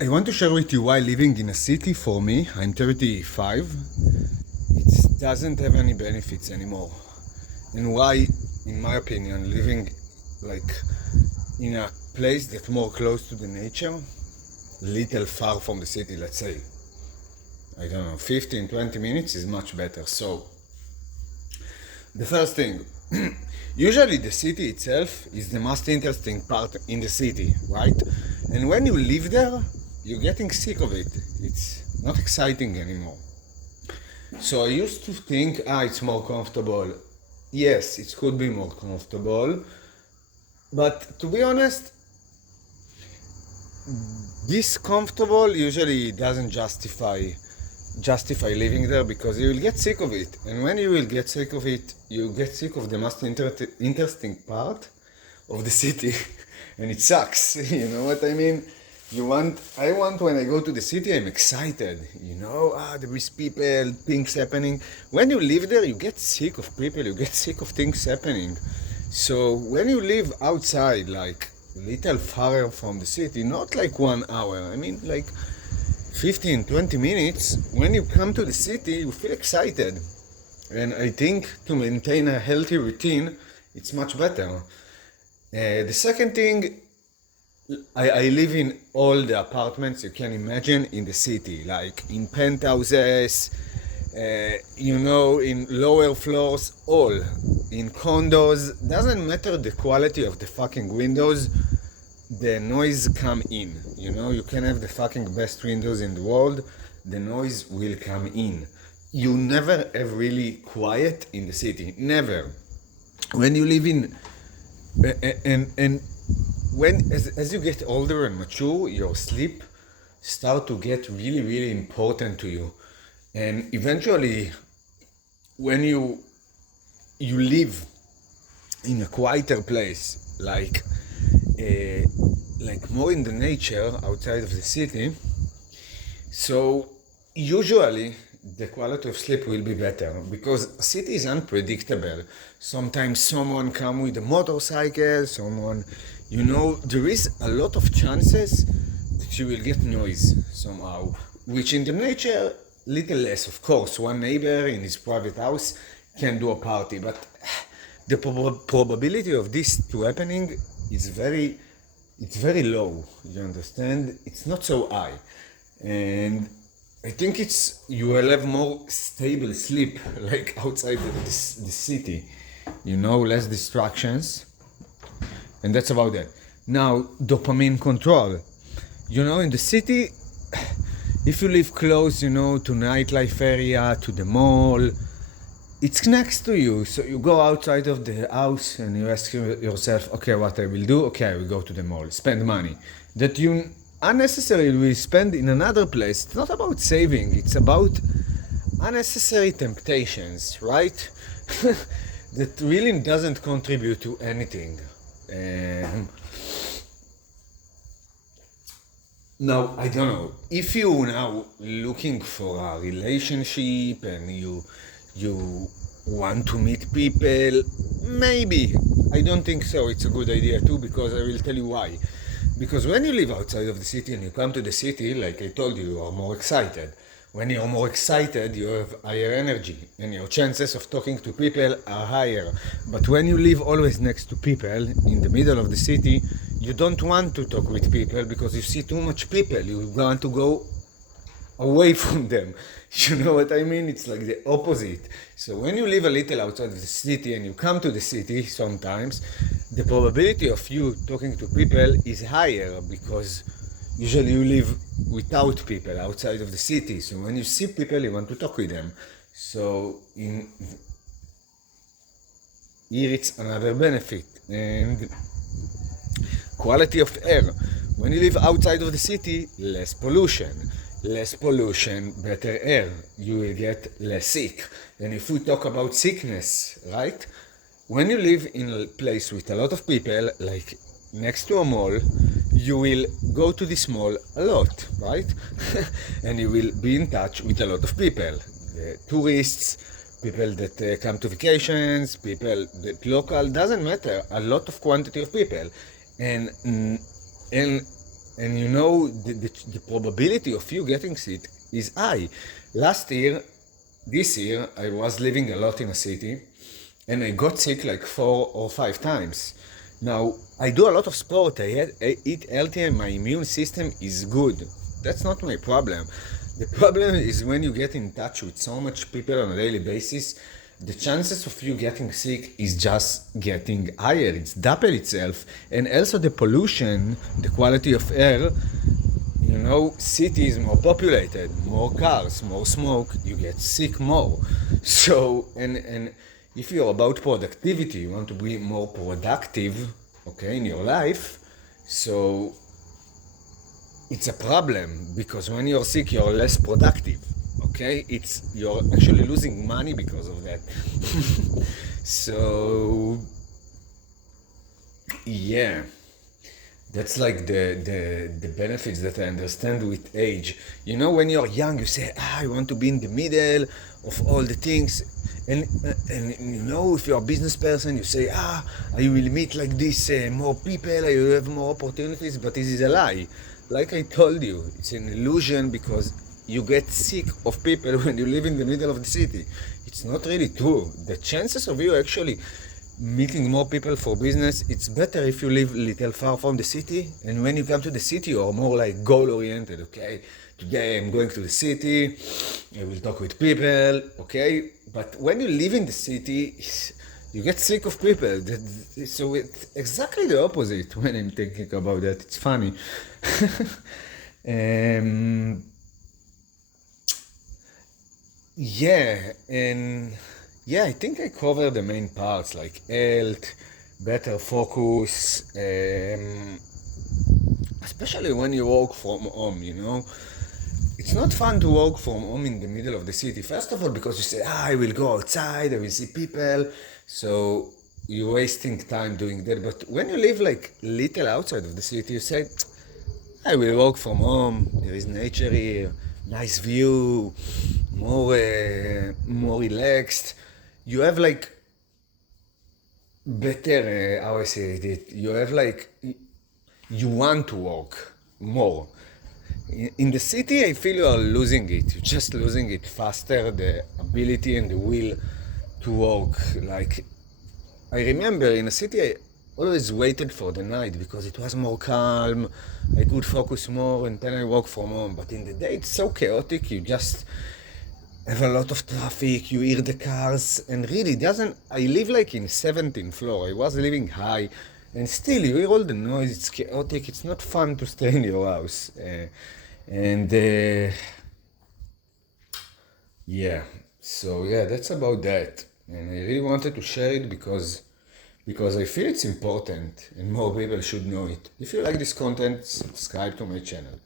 I want to share with you why living in a city for me, I'm 35, it doesn't have any benefits anymore. And why, in my opinion, living like in a place that's more close to the nature, little far from the city, let's say, I don't know, 15, 20 minutes is much better. So, the first thing, usually the city itself is the most interesting part in the city, right? And when you live there, you're getting sick of it. It's not exciting anymore. So I used to think, it's more comfortable. Yes, it could be more comfortable. But to be honest, this comfortable usually doesn't justify living there because you will get sick of it. And when you will get sick of it, you get sick of the most interesting part of the city. And it sucks. You know what I mean? I want when I go to the city, I'm excited. There is people, things happening. When you live there, you get sick of people, you get sick of things happening. So when you live outside, like little far from the city, not like 1 hour, I mean like 15, 20 minutes, when you come to the city, you feel excited. And I think to maintain a healthy routine, it's much better. The second thing, I live in all the apartments you can imagine in the city, like in penthouses, in lower floors, all. In condos, doesn't matter the quality of the fucking windows, the noise come in. You can have the fucking best windows in the world, the noise will come in. You never have really quiet in the city, never. When you live in, and when as you get older and mature, your sleep start to get really, really important to you. And eventually, when you live in a quieter place, like more in the nature outside of the city, so usually the quality of sleep will be better because city is unpredictable. Sometimes someone come with a motorcycle, there is a lot of chances that you will get noise somehow, which in the nature, little less. Of course, one neighbor in his private house can do a party, but the probability of this to happening is it's very low, you understand? It's not so high. And I think you will have more stable sleep, like outside the city, less distractions. And that's about it. Now, dopamine control. In the city, if you live close, to nightlife area, to the mall, it's next to you. So you go outside of the house and you ask yourself, okay, what I will do? Okay, I will go to the mall, spend money. That you unnecessarily will spend in another place. It's not about saving, it's about unnecessary temptations, right? That really doesn't contribute to anything. Now, I don't know, if you now looking for a relationship and you want to meet people, maybe. I don't think so. It's a good idea too, because I will tell you why. Because when you live outside of the city and you come to the city, like I told you are more excited. When you're more excited, you have higher energy and your chances of talking to people are higher. But when you live always next to people in the middle of the city, you don't want to talk with people because you see too much people. You want to go away from them. You know what I mean? It's like the opposite. So when you live a little outside of the city and you come to the city sometimes, the probability of you talking to people is higher because usually you live without people outside of the city. So when you see people, you want to talk with them. So here it's another benefit. And quality of air. When you live outside of the city, less pollution. Less pollution, better air. You will get less sick. And if we talk about sickness, right? When you live in a place with a lot of people, like next to a mall, you will go to this mall a lot, right? And you will be in touch with a lot of people. Tourists, people that come to vacations, people that local, doesn't matter. A lot of quantity of people. And and you know the probability of you getting sick is high. This year, I was living a lot in a city, and I got sick like 4 or 5 times. Now, I do a lot of sport, I eat healthy, and my immune system is good. That's not my problem. The problem is when you get in touch with so much people on a daily basis, the chances of you getting sick is just getting higher. It's double itself. And also the pollution, the quality of air, you know, cities more populated, more cars, more smoke, you get sick more. So, and if you're about productivity, you want to be more productive, okay, in your life, so it's a problem because when you're sick, you're less productive. Okay, you're actually losing money because of that. So yeah, that's like the benefits that I understand with age. You know, when you're young, you say, I want to be in the middle of all the things. And you know, if you're a business person, you say, I will meet like this more people, I will have more opportunities, but this is a lie. Like I told you, it's an illusion because you get sick of people when you live in the middle of the city. It's not really true. The chances of you actually meeting more people for business, it's better if you live a little far from the city. And when you come to the city, you're more like goal-oriented, okay? Today I'm going to the city, I will talk with people, okay? But when you live in the city, you get sick of people. So it's exactly the opposite when I'm thinking about that. It's funny. um, yeah, and yeah, I think I covered the main parts like health, better focus, especially when you work from home, you know. It's not fun to work from home in the middle of the city. First of all, because you say, I will go outside, I will see people. So you're wasting time doing that. But when you live like little outside of the city, you say, I will work from home. There is nature here, nice view, more relaxed. You have like better, how I say it. You have like you want to work more. In the city, I feel you are losing it. You're just losing it faster, the ability and the will to work. Like, I remember in a city, I always waited for the night because it was more calm. I could focus more and then I work from home. But in the day, it's so chaotic. You just have a lot of traffic. You hear the cars, and really, it doesn't. I live like in 17th floor. I was living high, and still, you hear all the noise. It's chaotic. It's not fun to stay in your house. And yeah, so yeah, that's about that. And I really wanted to share it because I feel it's important and more people should know it. If you like this content, subscribe to my channel.